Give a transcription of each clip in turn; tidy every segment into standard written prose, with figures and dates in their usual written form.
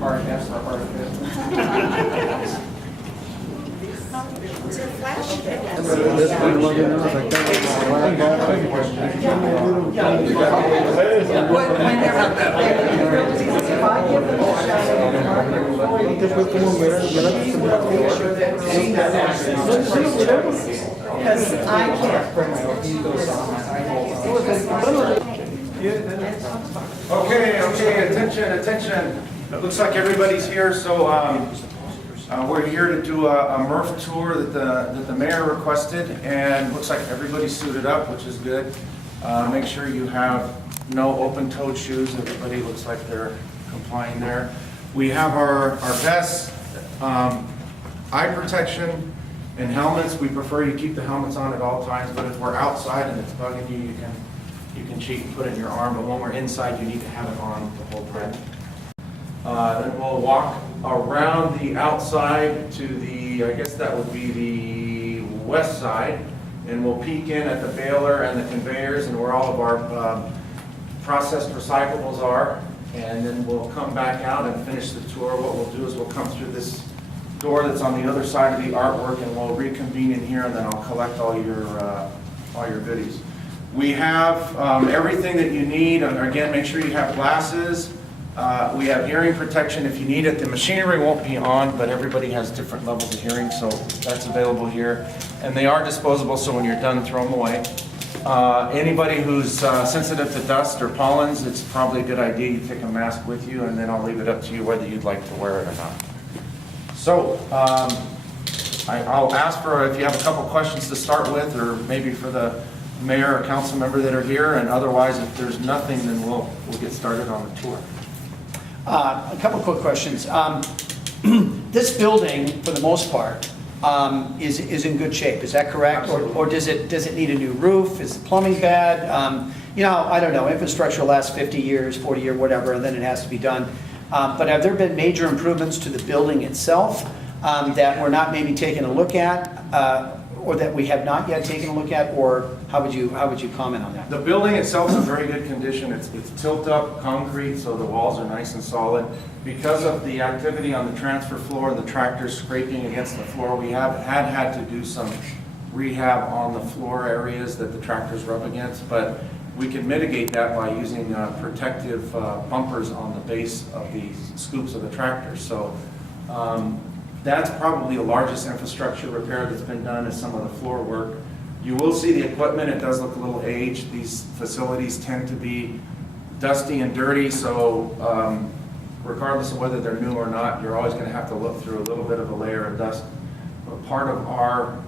Hard F's or hard F's. Because I can't bring my Okay, attention. It looks like everybody's here, so we're here to do a MRF tour that the mayor requested, and looks like everybody's suited up, which is good. Make sure you have no open-toed shoes. Everybody looks like they're complying there. We have our vests, eye protection, and helmets. We prefer you keep the helmets on at all times, but if we're outside and it's bugging you, you can cheat and put it in your arm, but when we're inside, you need to have it on the whole time. Then we'll walk around the outside to the, I guess that would be the west side, and we'll peek in at the baler and the conveyors and where all of our processed recyclables are, and then we'll come back out and finish the tour. What we'll do is we'll come through this door that's on the other side of the artwork, and we'll reconvene in here, and then I'll collect all your goodies. We have everything that you need. Again, make sure you have glasses. We have hearing protection if you need it. The machinery won't be on, but everybody has different levels of hearing, so that's available here. And they are disposable, so when you're done, throw them away. Anybody who's sensitive to dust or pollens, it's probably a good idea you take a mask with you, and then I'll leave it up to you whether you'd like to wear it or not. So I'll ask for if you have a couple questions to start with, or maybe for the mayor or council member that are here, and otherwise if there's nothing, then we'll get started on the tour. A couple quick questions. This building, for the most part, is in good shape. Is that correct? Or does it need a new roof? Is the plumbing bad? You know, I don't know. Infrastructure lasts 50 years, 40 years, whatever, and then it has to be done. But have there been major improvements to the building itself that we're not maybe taking a look at, or that we have not yet taken a look at, or how would you comment on that? The building itself is in very good condition. It's tilt-up concrete, so the walls are nice and solid. Because of the activity on the transfer floor and the tractors scraping against the floor, we had to do some rehab on the floor areas that the tractors rub against, but we can mitigate that by using protective bumpers on the base of the scoops of the tractors. So that's probably the largest infrastructure repair that's been done, is some of the floor work. You will see the equipment. It does look a little aged. These facilities tend to be dusty and dirty, so regardless of whether they're new or not, you're always going to have to look through a little bit of a layer of dust. But part of our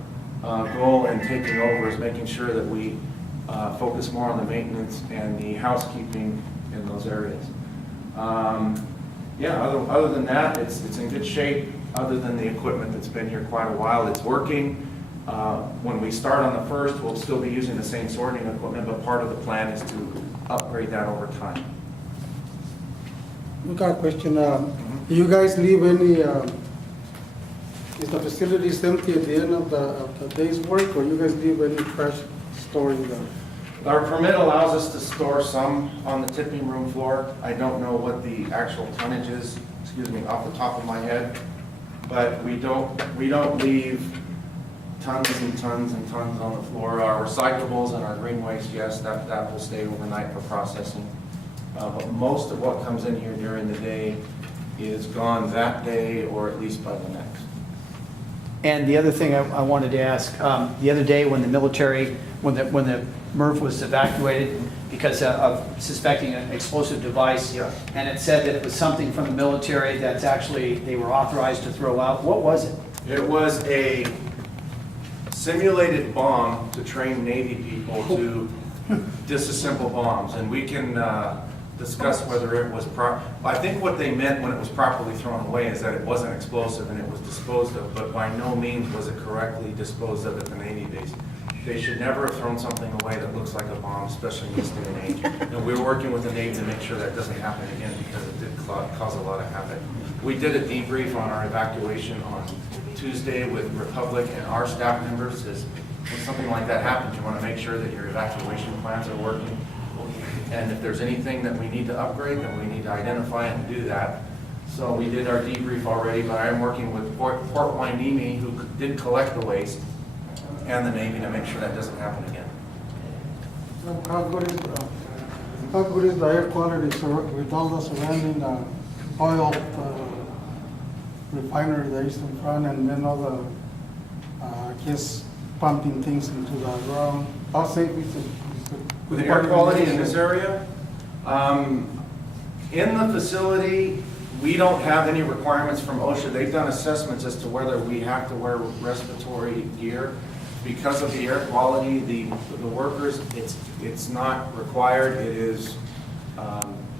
goal in taking over is making sure that we focus more on the maintenance and the housekeeping in those areas. Yeah, other than that, it's in good shape. Other than the equipment that's been here quite a while, it's working. When we start on the 1st, we'll still be using the same sorting equipment, but part of the plan is to upgrade that over time. We got a question. Do you guys leave any, is the facilities empty at the end of the day's work, or you guys leave any trash storing there? Our permit allows us to store some on the tipping room floor. I don't know what the actual tonnage is, off the top of my head, but we don't leave tons and tons and tons on the floor. Our recyclables and our green waste, yes, that will stay overnight for processing. But most of what comes in here during the day is gone that day, or at least by the next. And the other thing I wanted to ask, the other day when the military, when the MRF was evacuated because of suspecting an explosive device, Yeah. and it said that it was something from the military that's actually, they were authorized to throw out. What was it? It was a simulated bomb to train Navy people to disassemble bombs, and we can discuss whether it was I think what they meant when it was properly thrown away is that it wasn't explosive and it was disposed of, but by no means was it correctly disposed of at the Navy base. They should never have thrown something away that looks like a bomb, especially in this day and age. And we're working with the Navy to make sure that doesn't happen again, because it did cause a lot of havoc. We did a debrief on our evacuation on Tuesday with Republic and our staff members. When something like that happens, you want to make sure that your evacuation plans are working. And if there's anything that we need to upgrade, then we need to identify it and do that. So we did our debrief already, but I'm working with Port Hueneme, who did collect the waste, and the Navy to make sure that doesn't happen again. How good is the air quality with all the surrounding oil refinery that is in front, and then all the, I guess, pumping things into the ground? How safe is it? With the air quality in this area, in the facility, we don't have any requirements from OSHA. They've done assessments as to whether we have to wear respiratory gear. Because of the air quality, the workers, it's not required. It is,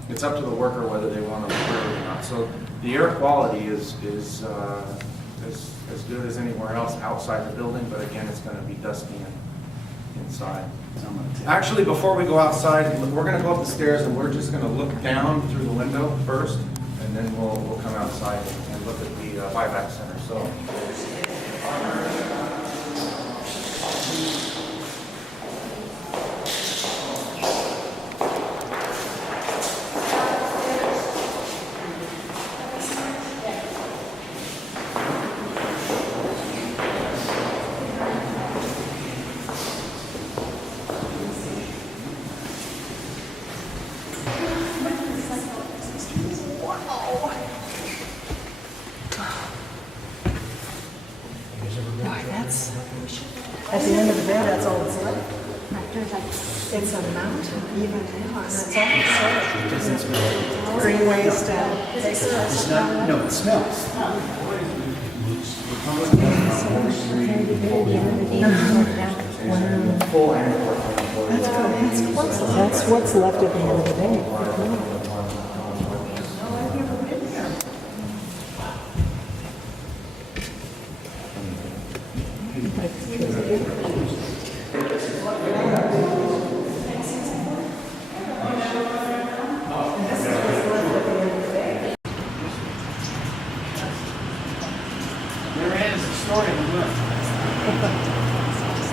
it's up to the worker whether they want to wear it or not. So the air quality is as good as anywhere else outside the building, but again, it's going to be dusty inside. Actually, before we go outside, we're going to go up the stairs and we're just going to look down through the window first, and then we'll come outside and look at the buyback center. So. At the end of the day, that's all it's left. It's a mountain, even now, and that's all it's left. Green waste and. It's not, no, it smells. That's what's left at the end of the day.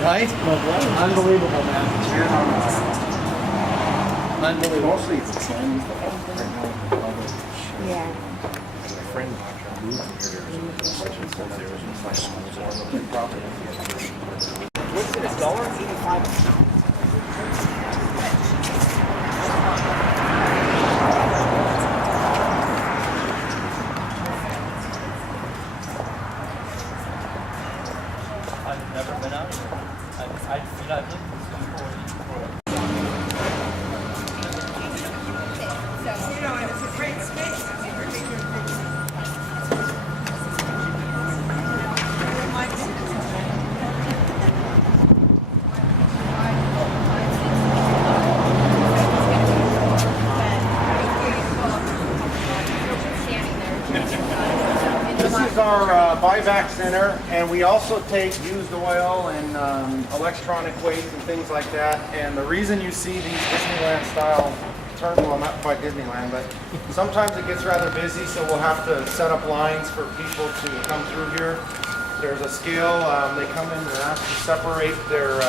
Right? Unbelievable, man. Unbelievable. Mostly it's the same. Yeah. What's it, $1.85? I've never been out here. I've lived This is our buyback center, and we also take used oil and electronic waste and things like that. And the reason you see these Disneyland style turn, well, not quite Disneyland, but sometimes it gets rather busy, so we'll have to set up lines for people to come through here. There's a scale, they come in and ask to separate their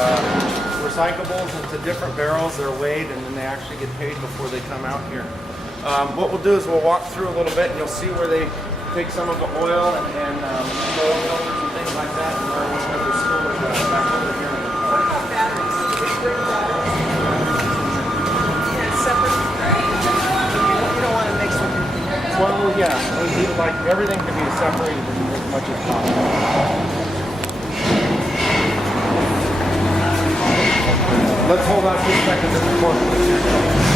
recyclables into different barrels. They're weighed, and then they actually get paid before they come out here. What we'll do is we'll walk through a little bit, and you'll see where they take some of the oil and oil filters and things like that, and where we have their storage back over here. What about batteries? Bring batteries? Yeah, separate. You don't want to mix with anything else. Well, yeah, we would like everything to be separated as much as possible. Let's hold on 2 seconds and report to the chair.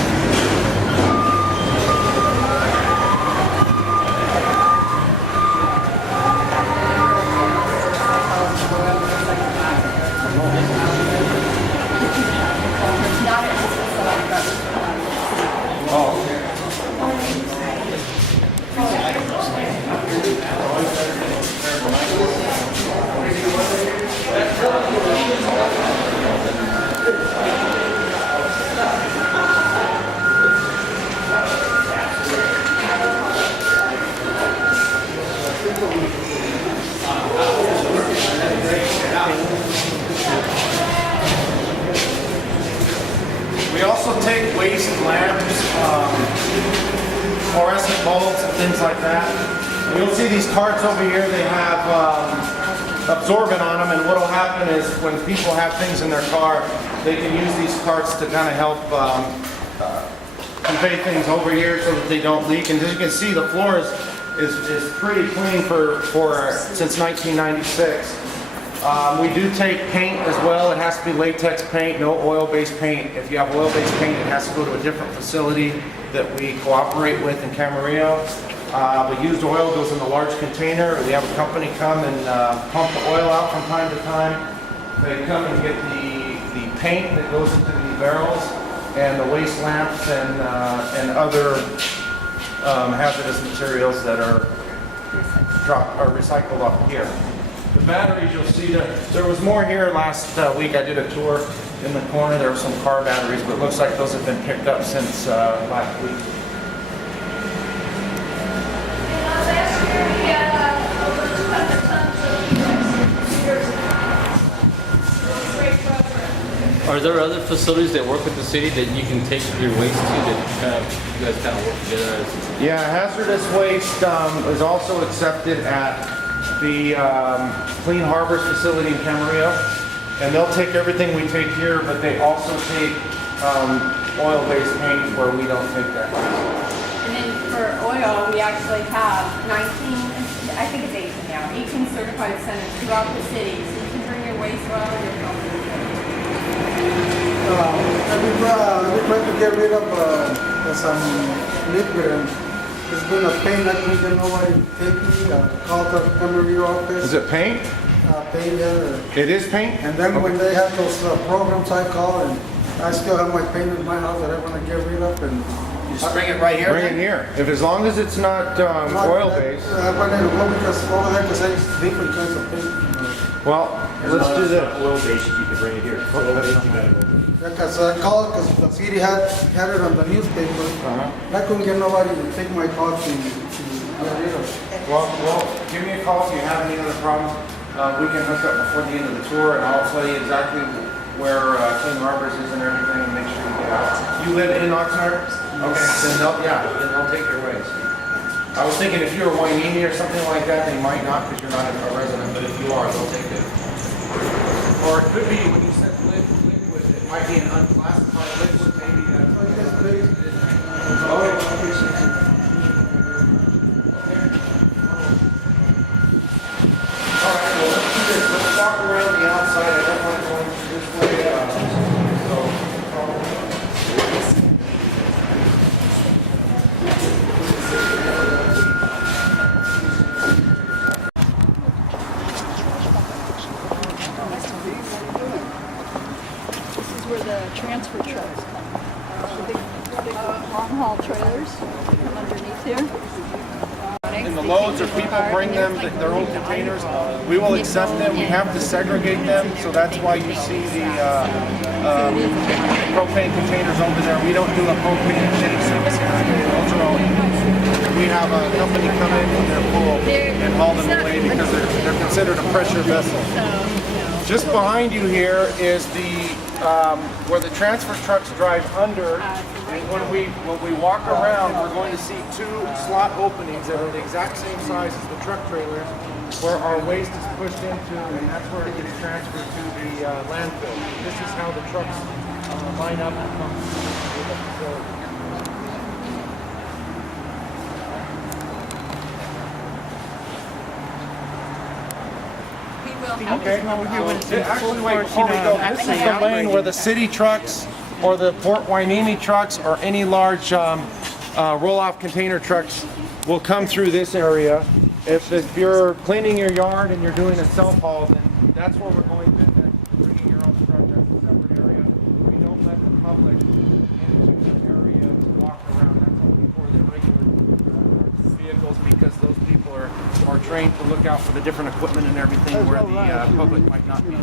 waste lamps, fluorescent bulbs and things like that. And you'll see these carts over here, they have absorbent on them, and what'll happen is when people have things in their car, they can use these carts to kind of help convey things over here so that they don't leak. And as you can see, the floor is pretty clean since 1996. We do take paint as well. It has to be latex paint, no oil-based paint. If you have oil-based paint, it has to go to a different facility that we cooperate with in Camarillo. The used oil goes in a large container. We have a company come and pump the oil out from time to time. They come and get the paint that goes into the barrels and the waste lamps and other hazardous materials that are recycled off here. The batteries, you'll see there was more here last week. I did a tour in the corner. There were some car batteries, but it looks like those have been picked up since last week. Last year we had over 200 tons of computers in the great program. Are there other facilities that work with the city that you can take your waste to that you guys kind of work together as? Yeah, hazardous waste is also accepted at the Clean Harbors facility in Camarillo, and they'll take everything we take here, but they also take oil-based paint where we don't take that. And then for oil, we actually have 19, I think it's 18 now, 18 certified centers throughout the city, so you can bring your waste oil and your company. We try to get rid of some liquid. It's been a pain. I couldn't get nobody to take me. Called the Camarillo office. Is it paint? Paint, yeah. It is paint? And then when they have those programs, I call and I still have my paint in my house that I want to get rid of. And Just bring it right here? Bring it here. As long as it's not oil-based. I want to go because over there because it's different kinds of paint. Well, let's do this. Oil-based, you can bring it here. Oil-based, you gotta go. Because I called because the city had it on the newspaper. I couldn't get nobody to take my call to get rid of it. Well, give me a call if you have any other problems. We can hook up before the end of the tour, and I'll tell you exactly where Clean Harbors is and everything, and make sure you get out. You live in Oxnard? Okay, then they'll take your waste. I was thinking if you're Wainini or something like that, they might not because you're not a resident, but if you are, they'll take it. Or it could be when you said liquid, it might be an unclassified liquid, maybe. All right, well, let's do this. Let's walk around the outside. I don't want to go into this way. This is where the transfer trucks come. The big long haul trailers come underneath here. And the loads, or people bring them, their own containers, we will accept them. We have to segregate them, so that's why you see the propane containers over there. We don't do a propane container segregation. Those are all, we have a company come in when they're full and haul them away because they're considered a pressure vessel. Just behind you here is where the transfer trucks drive under. And when we walk around, we're going to see two slot openings that are the exact same size as the truck trailers, where our waste is pushed into, and that's where it gets transferred to the landfill. This is how the trucks line up and come to the facility. Okay. Actually, wait, before we go, this is the lane where the city trucks or the Port Wainini trucks or any large roll-off container trucks will come through this area. If you're cleaning your yard and you're doing a self-haul, then that's where we're going to. Bringing your own truck, that's a separate area. We don't let the public into the area to walk around. That's only for the regular vehicles because those people are trained to look out for the different equipment and everything where the public might not be.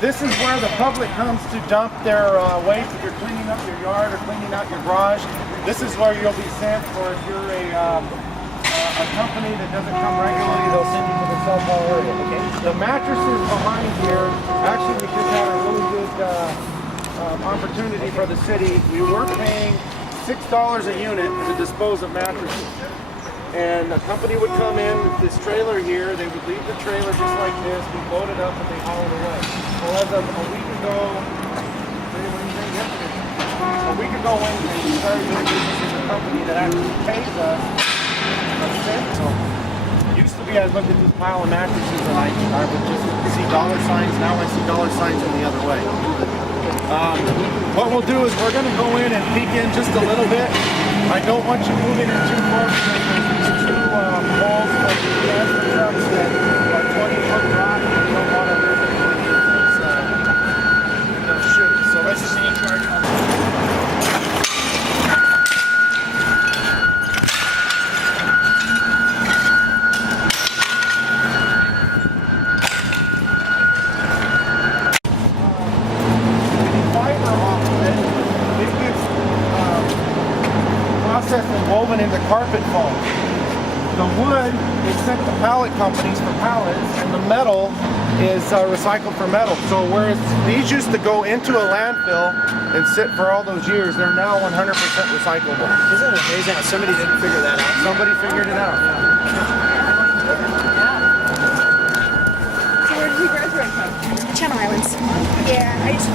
This is where the public comes to dump their waste. If you're cleaning up your yard or cleaning out your garage, this is where you'll be sent. Or if you're a company that doesn't come regularly, they'll send you to the cell phone area. Okay. The mattresses behind here, actually, we just had a really good opportunity for the city. We were paying $6 a unit to dispose of mattresses. And a company would come in with this trailer here, they would leave the trailer just like this, we load it up and they haul it away. Well, as of a week ago, Wednesday, we started doing business with a company that actually pays us a cent. So, used to be I'd look at this pile of mattresses and I would just see dollar signs, now I see dollar signs in the other way. What we'll do is we're going to go in and peek in just a little bit. I don't want you moving in too far because there's two poles of the transfer trucks that are 20-foot wide and we don't want to lose anybody in those chutes. So let's just see. And woven into carpet foam. The wood is sent to pallet companies for pallets, and the metal is recycled for metal. So whereas these used to go into a landfill and sit for all those years, they're now 100% recyclable. Isn't it amazing how somebody didn't figure that out? Somebody figured it out. So where did you graduate from? Channel Islands. Yeah, I just.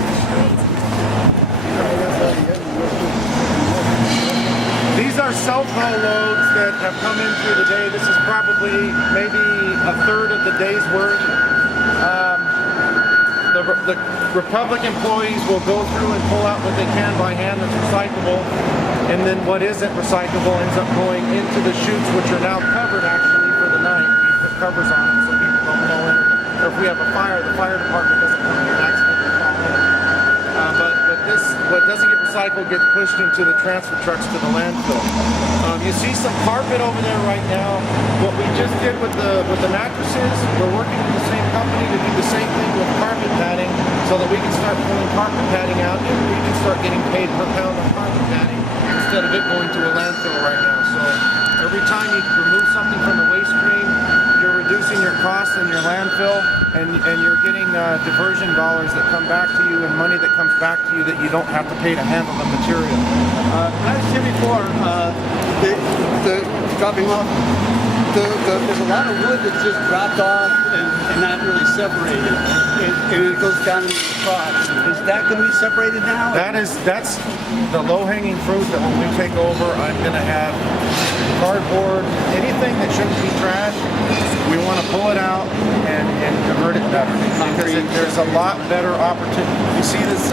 These are self-haul loads that have come in through the day. This is probably maybe a third of the day's work. The Republic employees will go through and pull out what they can by hand that's recyclable, and then what isn't recyclable ends up going into the chutes, which are now covered actually for the night. We put covers on them so people don't blow in. Or if we have a fire, the fire department doesn't come in and accidentally fall in. But this, what doesn't get recycled gets pushed into the transfer trucks to the landfill. You see some carpet over there right now. What we just did with the mattresses, we're working with the same company to do the same thing with carpet padding so that we can start pulling carpet padding out and we can start getting paid per pound on carpet padding instead of it going to a landfill right now. So every time you remove something from the waste stream, you're reducing your costs in your landfill and you're getting diversion dollars that come back to you and money that comes back to you that you don't have to pay to handle the material. I was here before, the dropping off, there's a lot of wood that's just dropped off and not really separated, and it goes down into the crops. Is that going to be separated now? That's the low-hanging fruit that when we take over, I'm going to have cardboard, anything that shouldn't be trash, we want to pull it out and convert it better. Because there's a lot better opportunity. You see this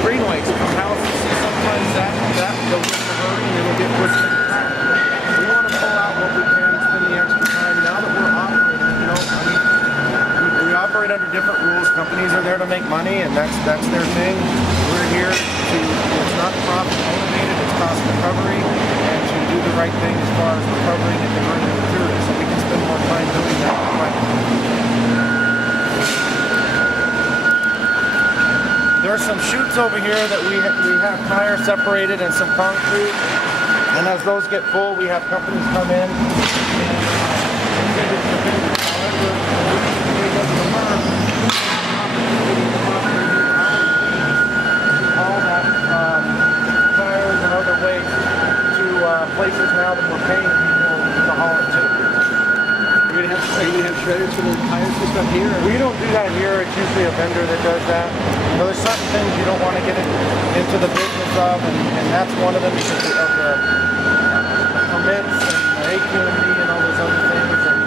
green waste from houses, sometimes that goes in the hurry and it'll get pushed in the trash. We want to pull out what we can, spend the extra time. Now that we're operating, we operate under different rules. Companies are there to make money and that's their thing. We're here to, it's not profit motivated, it's cost recovery, and to do the right thing as far as recovering and converting the material so we can spend more time doing that. There are some chutes over here that we have tire separated and some concrete, and as those get full, we have companies come in. Places now that we're paying people to haul it to. Are you going to have shredders for the tires and stuff here? We don't do that here. It's usually a vendor that does that. So there's certain things you don't want to get into the business of, and that's one of them because of the permits and the AQMD and all those other things. And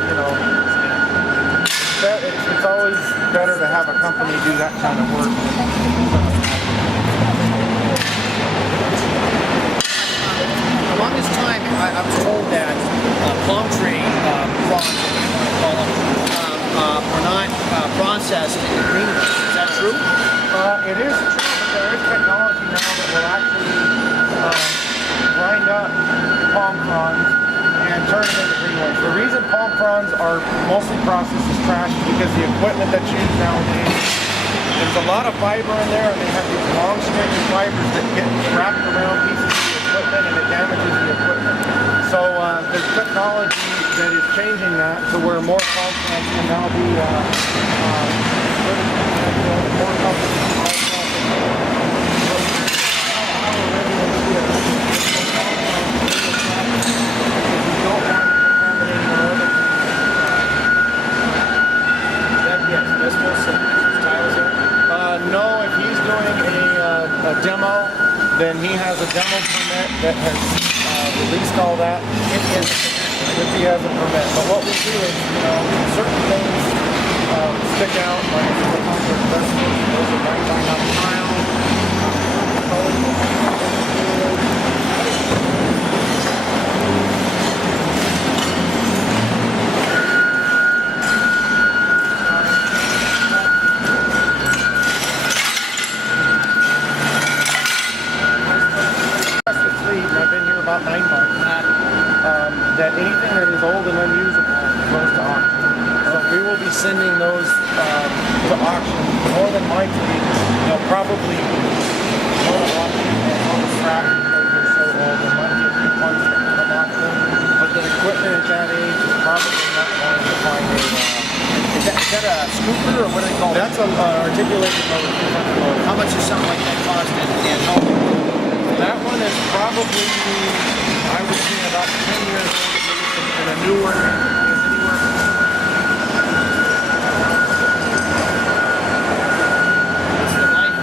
it's always better to have a company do that kind of work. The longest time, I was told that palm tree fronds, are not processed in the green waste. Is that true? It is true, but there is technology now that will actually grind up palm fronds and turn it into green collection waste. The reason palm fronds are mostly processed as trash is because the equipment that's used nowadays, there's a lot of fiber in there, and they have these long stretch of fibers that get wrapped around pieces of the equipment, and it damages the equipment. So there's technology that is changing that to where more palm fronds can now be more companies. No, if he's doing a demo, then he has a demo permit that has released all that. If he has a permit. But what we do is, certain things stick out, like the concrete vegetables, those are right down on the tile. About 9 months, that anything that is old and unusable goes to auction. So we will be sending those to auction more than likely. They'll probably go to auction on the scrap because they're so old. There might be a few parts that come off them, but the equipment at that age is probably not going to find a. Is that a scooper or what do they call it? That's an articulated motor. How much does something like that cost and how? That one is probably, I would say, about 10 years old, and a new one is anywhere from What's the life?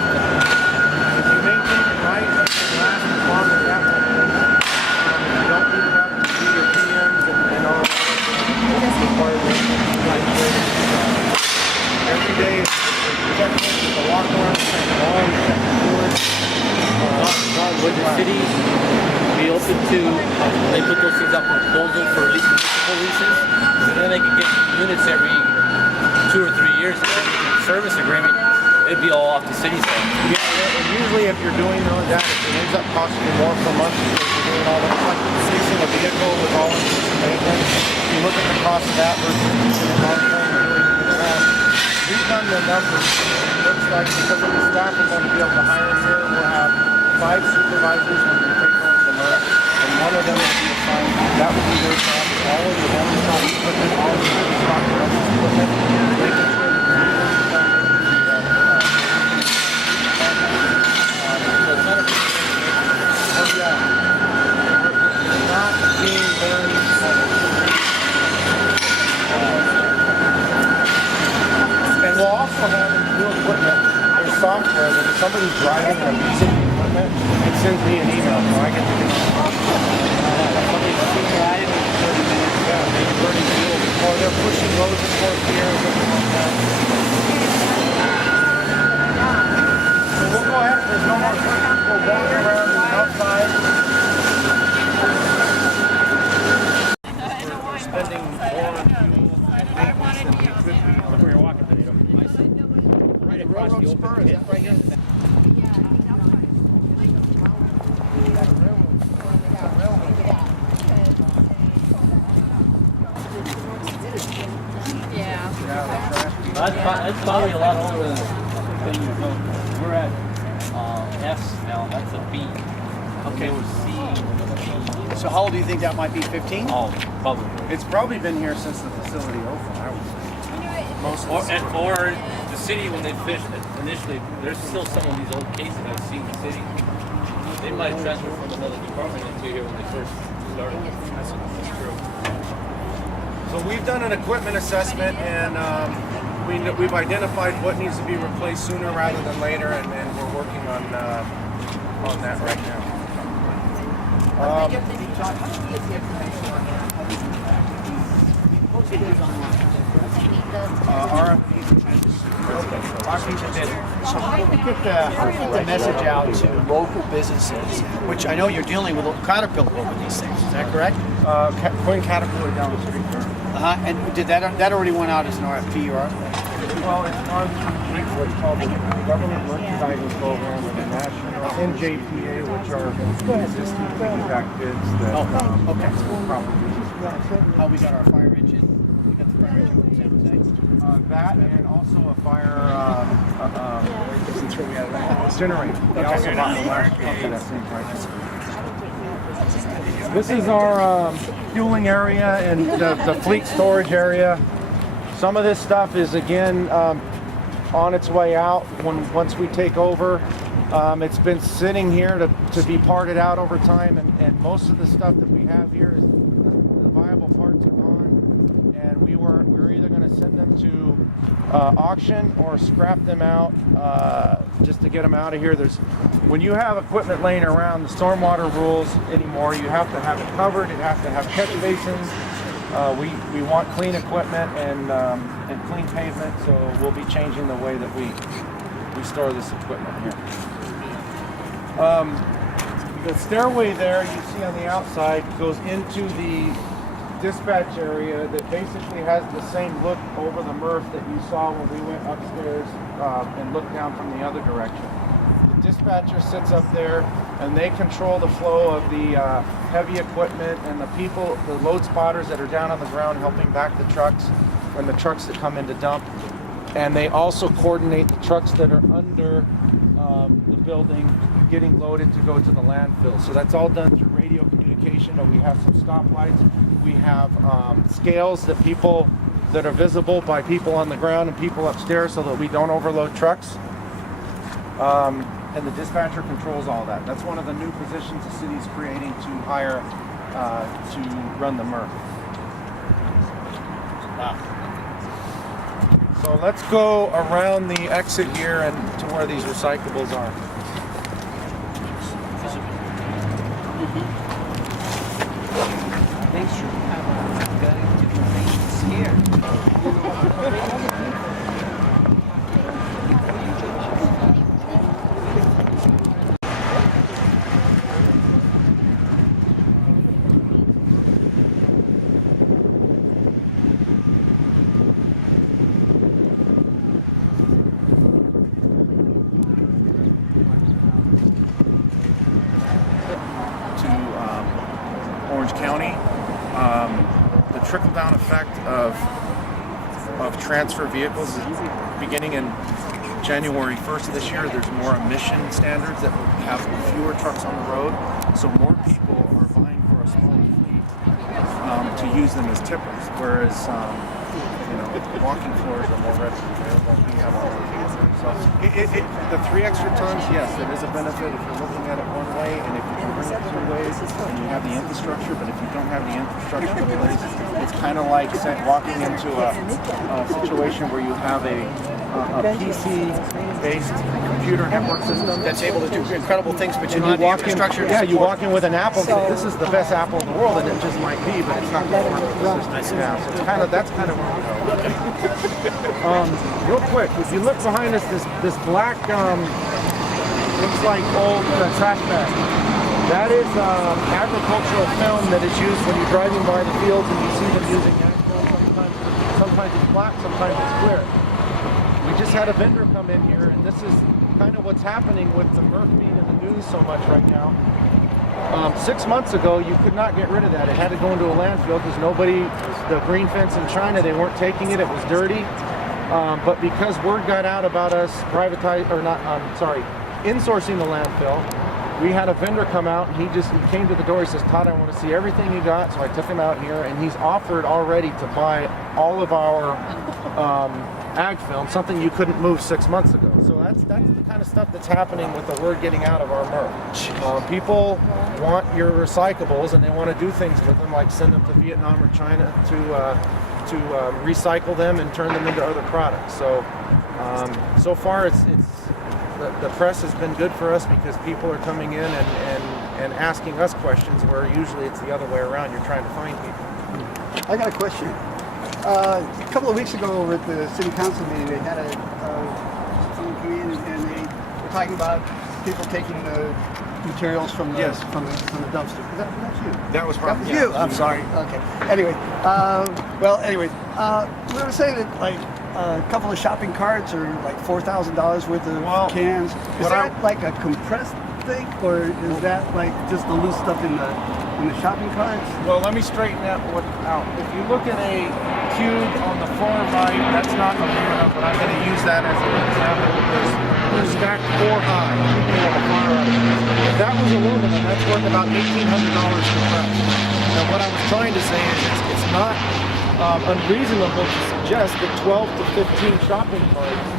if you maintain it right, it can last as long as that one is. You don't need to have to do your PMs and all that. Every day, check the walk around, always check the board. Would the city be open to, they put those things up for proposal for municipal leases? And then they could get units every 2 or 3 years. If they make a service agreement, it'd be all off the city's side. Yeah, and usually if you're doing that, it ends up costing you more per month because you're doing all that. It's like leasing a vehicle with all of this maintenance. You look at the cost of that versus leasing a long-term or doing it around. We've done the numbers. It looks like because of the staff we're going to be able to hire here, we'll have 5 supervisors when we take over the MERC, and one of them will be assigned. That will be their job. All of the on-stock equipment, all of the stock rental equipment, making sure that the not being very and we'll also have new equipment. There's software that if somebody's driving or using the equipment, it sends me an email, so I get to get somebody's driving 30 minutes, maybe burning fuel, or they're pushing roads of course here or something like that. So we'll go ahead. There's no more people walking around outside. We're spending more on fuel and maintenance than we could be. Look where you're walking today. Right across the open pit. Right here. That's probably a lot older than you know. We're at S now. That's a B. Okay. They were C. So how old do you think that might be? 15? Oh, probably. It's probably been here since the facility opened, I would say. Most of the Or the city when they fished it initially. There's still some of these old cases I've seen in the city. They might have transferred from another department into here when they first started. That's true. So we've done an equipment assessment and we've identified what needs to be replaced sooner rather than later, and we're working on that right now. So how do we get the message out to local businesses, which I know you're dealing with Caterpillar over these things, is that correct? Point Caterpillar down the street. And did that already went out as an RFP or? Well, it's on what's called the Government Merchandising Program with the National NJPA, which are existing piggyback bids that Okay. will probably how we got our fire engine. We got the fire engine from San Jose. That and also a fire generator. We also bought the last truck at that same price. This is our fueling area and the fleet storage area. Some of this stuff is again on its way out once we take over. It's been sitting here to be parted out over time, and most of the stuff that we have here is the viable parts are gone, and we're either going to send them to auction or scrap them out just to get them out of here. When you have equipment laying around, the stormwater rules anymore, you have to have it covered, it has to have catch basins. We want clean equipment and clean pavement, so we'll be changing the way that we store this equipment here. The stairway there you see on the outside goes into the dispatch area that basically has the same look over the MRF that you saw when we went upstairs and looked down from the other direction. The dispatcher sits up there and they control the flow of the heavy equipment and the people, the load spotters that are down on the ground helping back the trucks and the trucks that come in to dump. And they also coordinate the trucks that are under the building getting loaded to go to the landfill. So that's all done through radio communication. We have some stoplights. We have scales that are visible by people on the ground and people upstairs so that we don't overload trucks. And the dispatcher controls all that. That's one of the new positions the city's creating to hire to run the MRF. So let's go around the exit here and to where these recyclables are. They should have going to donations here. Trickle-down effect of transfer vehicles is beginning in January 1st of this year. There's more emission standards that will have fewer trucks on the road, so more people are vying for a smaller fleet to use them as tippers, whereas walking floors are more readily available. We have all of these. So the 3 extra tons, yes, it is a benefit if you're looking at it one way, and if you can bring it 2 ways, and you have the infrastructure. But if you don't have the infrastructure in place, it's kind of like walking into a situation where you have a PC-based computer network system That's able to do incredible things, but you and don't you have the walk in. infrastructure. Yeah, you walk in with an apple. And say, this is the best apple in the world, and it just might be, but it's not going to work with the system. Yeah, so that's kind of where we go. Real quick, if you look behind us, this black looks like old trash bag. That is agricultural film that is used when you're driving by the fields and you see them using asphalt. Sometimes it's black, sometimes it's clear. We just had a vendor come in here, and this is kind of what's happening with the MRF being in the news so much right now. 6 months ago, you could not get rid of that. It had to go into a landfill because the green fence in China, they weren't taking it. It was dirty. But because word got out about us insourcing the landfill, we had a vendor come out and he came to the door. He says, Todd, I want to see everything you got. So I took him out here, and he's offered already to buy all of our ag film, something you couldn't move 6 months ago. So that's the kind of stuff that's happening with the word getting out of our MRF. People want your recyclables, and they want to do things with them, like send them to Vietnam or China to recycle them and turn them into other products. So so far the press has been good for us because people are coming in and asking us questions where usually it's the other way around. You're trying to find people. I got a question. A couple of weeks ago over at the city council meeting, they had someone come in and they were talking about people taking the materials from the from the dumpster. Was that you? That was probably you. I'm sorry. Okay. Anyway, we were saying that like a couple of shopping carts are like $4,000 worth of cans. Is that like a compressed thing, or is that like just the loose stuff in the in the shopping carts? Well, let me straighten that one out. If you look at a cube on the far right, that's not aluminum, but I'm going to use that as an example. They're stacked 4 high on the far right. If that was aluminum, that's worth about $1,800 per press. Now, what I was trying to say is it's not unreasonable to suggest that 12 to 15 shopping carts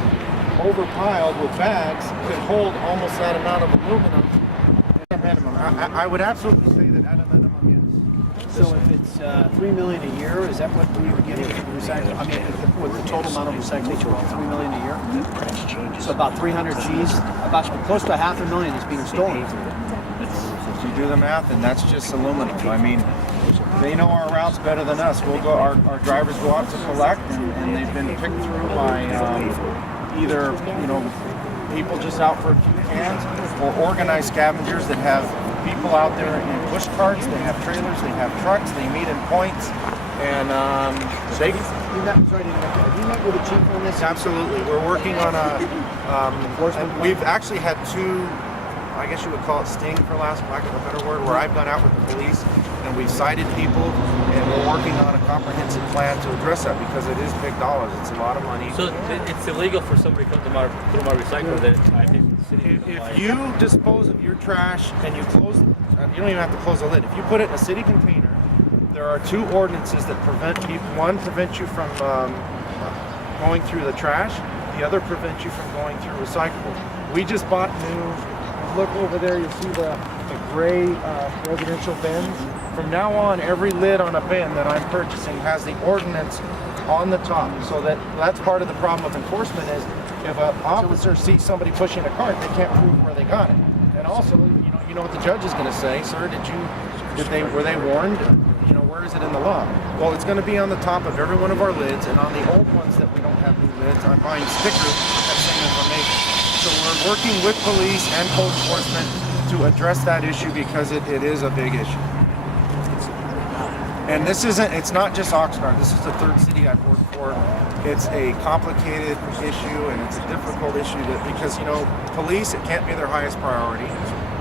overpiled with bags could hold almost that amount of aluminum. Minimum. I would absolutely say that at a minimum, yes. So if it's $3 million a year, is that what we would get in recycling? I mean, with the total amount of recycling, $3 million a year? So about 300 Gs, about close to $500,000 is being stolen. If you do the math, and that's just aluminum. I mean, they know our routes better than us. We'll go. Our drivers go out to collect, and they've been picked through by either people just out for a few cans, or organized scavengers that have people out there in push carts. They have trailers. They have trucks. They meet in points, and they. Have you met with the chief on this? Absolutely. We're working on a. We've actually had 2. I guess you would call it sting, for lack of a better word, where I've gone out with the police and we've cited people, and we're working on a comprehensive plan to address that because it is big dollars. It's a lot of money. So it's illegal for somebody to come through my recycler that I pay for the city. If you dispose of your trash and you close, you don't even have to close the lid. If you put it in a city container, there are 2 ordinances that prevent people. One prevents you from going through the trash. The other prevents you from going through recyclables. We just bought new. Look over there, you see the gray residential bins. From now on, every lid on a bin that I'm purchasing has the ordinance on the top. So that's part of the problem with enforcement is if an officer sees somebody pushing a cart, they can't prove where they got it. And also, you know what the judge is going to say, sir, were they warned? Where is it in the law? Well, it's going to be on the top of every one of our lids, and on the old ones that we don't have new lids, I'm buying stickers that same information. So we're working with police and code enforcement to address that issue because it is a big issue. And it's not just Oxnard. This is the 3rd city I've worked for. It's a complicated issue and it's a difficult issue because, police, it can't be their highest priority.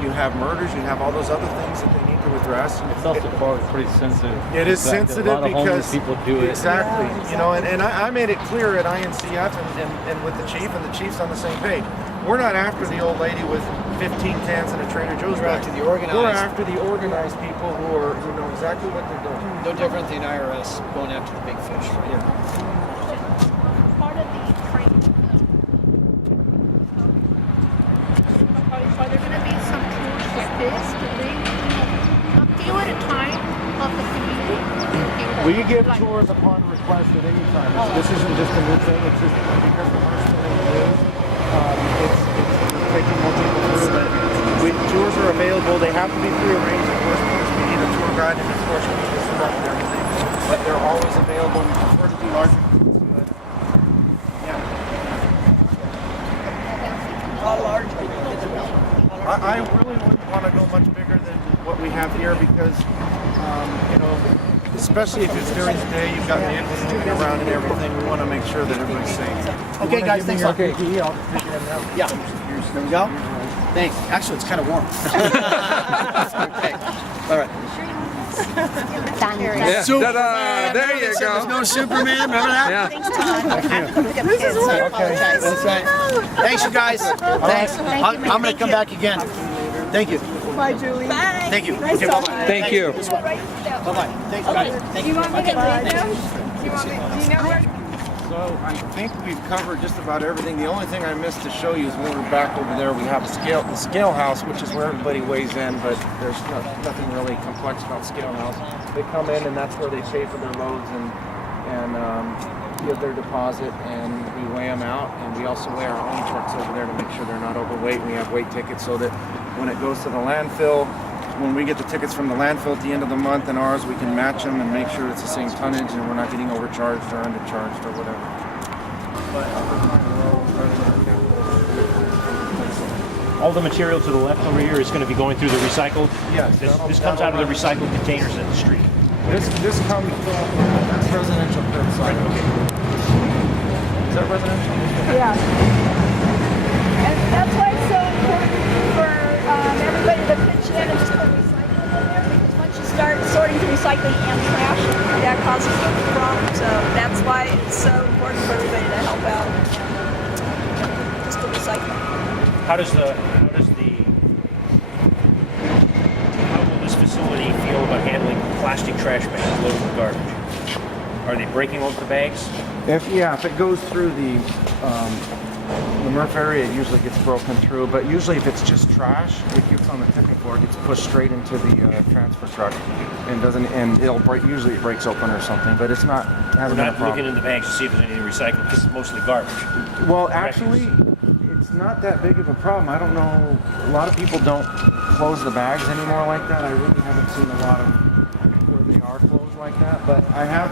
You have murders, you have all those other things that they need to address. It's also pretty sensitive. It is sensitive a lot of because people do it. Exactly. And I made it clear at INCF and with the chief, and the chief's on the same page. We're not after the old lady with 15 cans and a Trader Joe's bag. We're after the organized people who know exactly what they're doing. No different than IRS going after the big fish. Right? Yeah. Part of the training. Are there going to be some tours like this? Do you at a time of the community? We give tours upon request at any time. This isn't just a new thing. It's just because the first thing we do. It's taking more people through, but tours are available. They have to be prearranged, of course, because we need a tour guide and of course we need to instruct and everything. But they're always available. We prefer to do larger groups, but yeah. How large? I really wouldn't want to go much bigger than what we have here because, especially if it's during the day, you've got vehicles moving around and everything. We want to make sure that everybody's safe. Okay, guys, thanks a lot. I'll take it in now. Yeah. There we go. Thanks. Actually, it's kind of warm. Okay. All right. Yeah. Ta-da! There you There's go. no Superman. Remember that? Yeah. Thanks, Todd. I have to go pick up the kids, so I apologize. That's right. Thanks, you guys. Thanks. I'm going to come back again. Thank you. Bye, Julie. Bye. Thank you. Okay, bye-bye. Thank you. Bye-bye. Thanks, guys. Thank you. Do you want me to leave them? Do you know where? So I think we've covered just about everything. The only thing I missed to show you is when we're back over there, we have the scale house, which is where everybody weighs in, but there's nothing really complex about scale house. They come in and that's where they pay for their loads and give their deposit, and we weigh them out, and we also weigh our own trucks over there to make sure they're not overweight. We have weight tickets so that when it goes to the landfill, when we get the tickets from the landfill at the end of the month and ours, we can match them and make sure it's the same tonnage and we're not getting overcharged or undercharged or whatever. All the material to the left over here is going to be going through the recycled? Yes. This comes out of the recycled containers at the street? This comes from residential curbside. Is that residential? Yeah. And that's why it's so important for everybody to pitch in and just put recycling in there, because once you start sorting to recycling and trash, that causes a problem. So that's why it's so important for everybody to help out. Just to recycle. How will this facility feel about handling plastic trash bags loaded with garbage? Are they breaking open the bags? If it goes through the MRF area, it usually gets broken through. But usually, if it's just trash, it gets on the tipping floor, it gets pushed straight into the transfer truck, and it'll break. Usually, it breaks open or something. But it's not. We're Hasn't been a not problem. looking in the bags to see if there's anything recycled because it's mostly garbage. Well, actually, it's not that big of a problem. I don't know. A lot of people don't close the bags anymore like that. I really haven't seen a lot of where they are closed like that. But I have,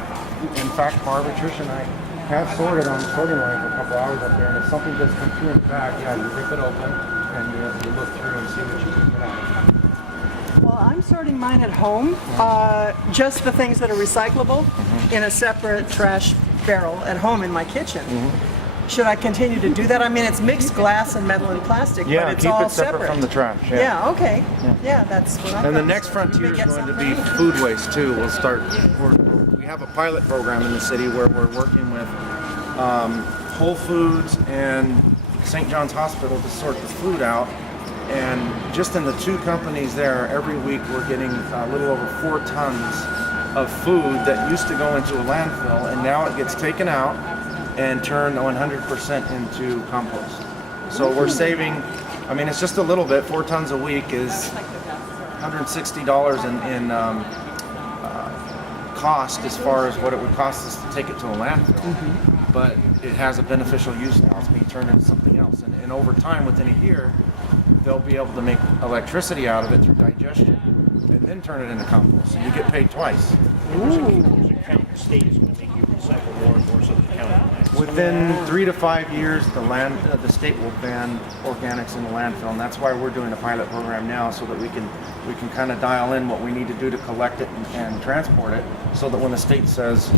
in fact, Barbara, Trish, and I have sorted on the sorting line for a couple hours up there. And if something does come through in the bag, you rip it open and you look through and see what you can get out. Well, I'm sorting mine at home, just the things that are recyclable in a separate trash barrel at home in my kitchen. Should I continue to do that? I mean, it's mixed glass and metal and plastic, but it's keep all it separate from the trash. Yeah, okay. Yeah, that's what I'm And the next frontier is going to be food waste too. We'll start. We have a pilot program in the city where we're working with Whole Foods and St. John's Hospital to sort the food out. And just in the two companies there, every week we're getting a little over 4 tons of food that used to go into a landfill, and now it gets taken out and turned 100% into compost. So we're saving, I mean, it's just a little bit. 4 tons a week is $160 in cost as far as what it would cost us to take it to a landfill. But it has a beneficial use now. It's being turned into something else. And over time, within a year, they'll be able to make electricity out of it through digestion and then turn it into compost. So you get paid twice. There's a count. The state is going to make you recycle more and more, so the count. Within 3 to 5 years, the state will ban organics in the landfill, and that's why we're doing a pilot program now, so that we can kind of dial in what we need to do to collect it and transport it, so that when the state says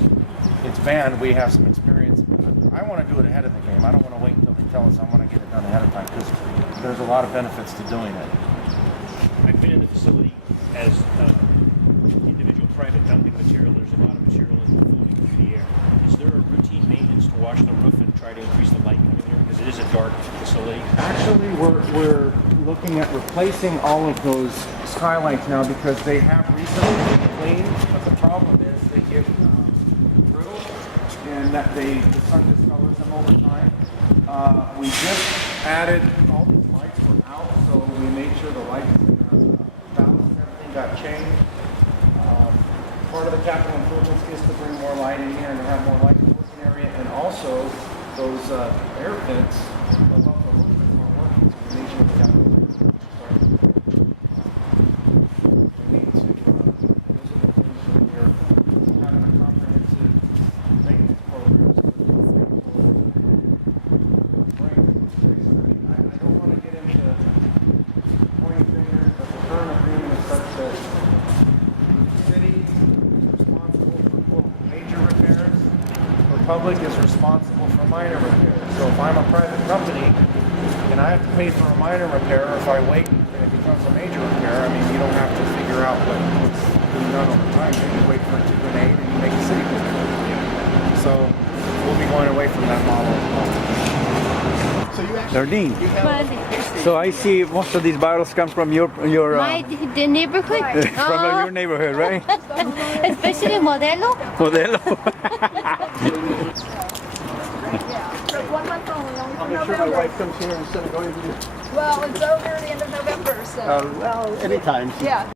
it's banned, we have some experience. I want to do it ahead of the game. I don't want to wait until they tell us. I want to get it done ahead of time because there's a lot of benefits to doing it. I've been in the facility as individual private dumping material. There's a lot of material floating through the air. Is there a routine maintenance to wash the roof and try to increase the light coming here? Because it is a dark facility. Actually, we're looking at replacing all of those skylights now because they have recently been cleaned, but the problem is they get brittle and that the sun discolors them over time. We just added, all these lights were out, so we made sure the lights and valves and everything got changed. Part of the capital improvements is to bring more light in here and to have more light in the working area, and also those air vents above the roof that weren't working, so we made sure the capital improvements started. We need to, those are the things that we're having a comprehensive maintenance program. I don't want to get into pointing fingers, but the current agreement is such that public is responsible for minor repairs. So if I'm a private company and I have to pay for a minor repair, or if I wait and it becomes a major repair, I mean, you don't have to figure out what's being done over time. You wait for it to grenade and you make a city pay for it. So we'll be going away from that model. Darlene, so I see most of these bottles come from your The neighborhood? from your neighborhood, right? Especially Modelo. Modelo. So 1 month only I'll for make sure my November. wife comes here instead of going to Well, it's over the end of November, so. well, anytime. Yeah.